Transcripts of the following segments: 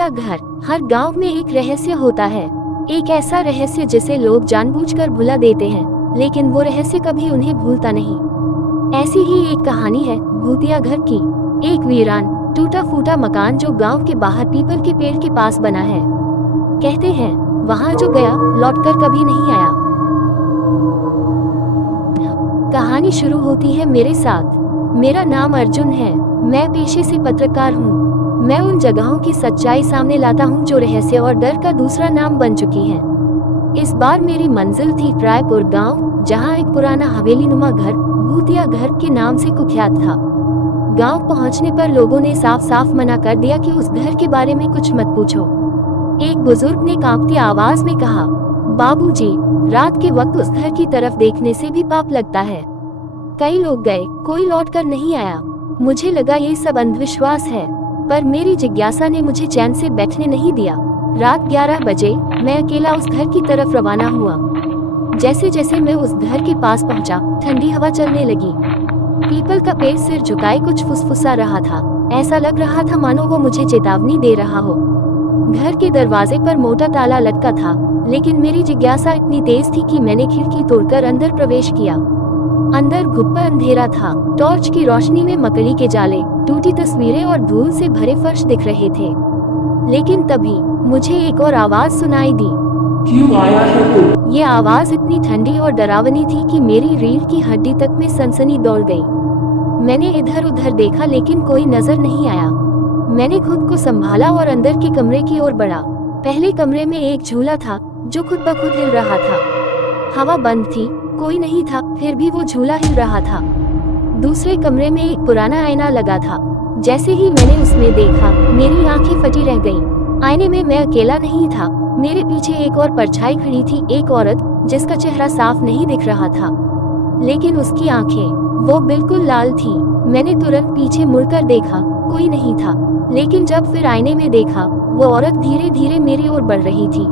भूतिया घर। हर गांव में एक रहस्य होता है, एक ऐसा रहस्य जिसे लोग जानबूझकर भुला देते हैं, लेकिन वो रहस्य कभी उन्हें भूलता नहीं। ऐसी ही एक कहानी है भूतिया घर की। एक वीरान टूटा फूटा मकान जो गांव के बाहर पीपल के पेड़ के पास बना है। कहते हैं वहां जो गया लौटकर कभी नहीं आया। कहानी शुरू होती है मेरे साथ। मेरा नाम अर्जुन है, मैं पेशे से पत्रकार हूँ। मैं उन जगहों की सच्चाई सामने लाता हूँ जो रहस्य और डर का दूसरा नाम बन चुकी हैं। इस बार मेरी मंजिल थी रायपुर गांव, जहाँ एक पुराना हवेलीनुमा घर भूतिया घर के नाम से कुख्यात था। गांव पहुंचने पर लोगों ने साफ साफ मना कर दिया कि उस घर के बारे में कुछ मत पूछो। एक बुजुर्ग ने कांपती आवाज में कहा, बाबूजी, रात के वक्त उस घर की तरफ देखने से भी पाप लगता है। कई लोग गए, कोई लौटकर नहीं आया। मुझे लगा ये सब अंधविश्वास है, पर मेरी जिज्ञासा ने मुझे चैन से बैठने नहीं दिया। रात 11 बजे मैं अकेला उस घर की तरफ रवाना हुआ। जैसे जैसे मैं उस घर के पास पहुंचा, ठंडी हवा चलने लगी। पीपल का पेड़ सिर झुकाए कुछ फुसफुसा रहा था। ऐसा लग रहा था मानो वो मुझे चेतावनी दे रहा हो। घर के दरवाजे पर मोटा ताला लटका था, लेकिन मेरी जिज्ञासा इतनी तेज थी कि मैंने खिड़की तोड़कर अंदर प्रवेश किया। अंदर गुप्पा अंधेरा था। टॉर्च की रोशनी में मकड़ी के जाले, टूटी तस्वीरें और धूल से भरे फर्श दिख रहे थे। लेकिन तभी मुझे एक और आवाज सुनाई दी। क्यों आया है तू? ये आवाज इतनी ठंडी और डरावनी थी कि मेरी रीढ़ की हड्डी तक में सनसनी दौड़ गई। मैंने इधर उधर देखा, लेकिन कोई नजर नहीं आया। मैंने खुद को संभाला और अंदर के कमरे की ओर बढ़ा। पहले कमरे में एक झूला था जो खुद ब खुद हिल रहा था। हवा बंद थी, कोई नहीं था, फिर भी वो झूला हिल रहा था। दूसरे कमरे में एक पुराना आईना लगा था। जैसे ही मैंने उसमें देखा, मेरी आंखें फटी रह गईं। आईने में मैं अकेला नहीं था, मेरे पीछे एक और परछाई खड़ी थी, एक औरत जिसका चेहरा साफ नहीं दिख रहा था, लेकिन उसकी आंखें वो बिल्कुल लाल थी। मैंने तुरंत पीछे मुड़कर देखा, कोई नहीं था, लेकिन जब फिर आईने में देखा, वो औरत धीरे धीरे मेरी ओर बढ़ रही थी।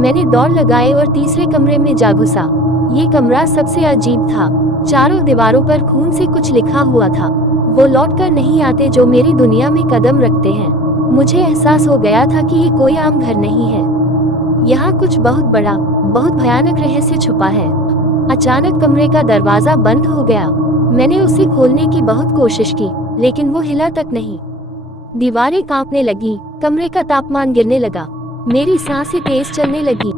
मैंने दौड़ लगाई और तीसरे कमरे में जा घुसा। ये कमरा सबसे अजीब था। चारों दीवारों पर खून से कुछ लिखा हुआ था। वो लौटकर नहीं आते जो मेरी दुनिया में कदम रखते हैं। मुझे एहसास हो गया था कि ये कोई आम घर नहीं है। यहाँ कुछ बहुत बड़ा, बहुत भयानक रहस्य छुपा है। अचानक कमरे का दरवाजा बंद हो गया। मैंने उसे खोलने की बहुत कोशिश की, लेकिन वो हिला तक नहीं। दीवारें कांपने लगी, कमरे का तापमान गिरने लगा, मेरी सांसें तेज चलने लगी।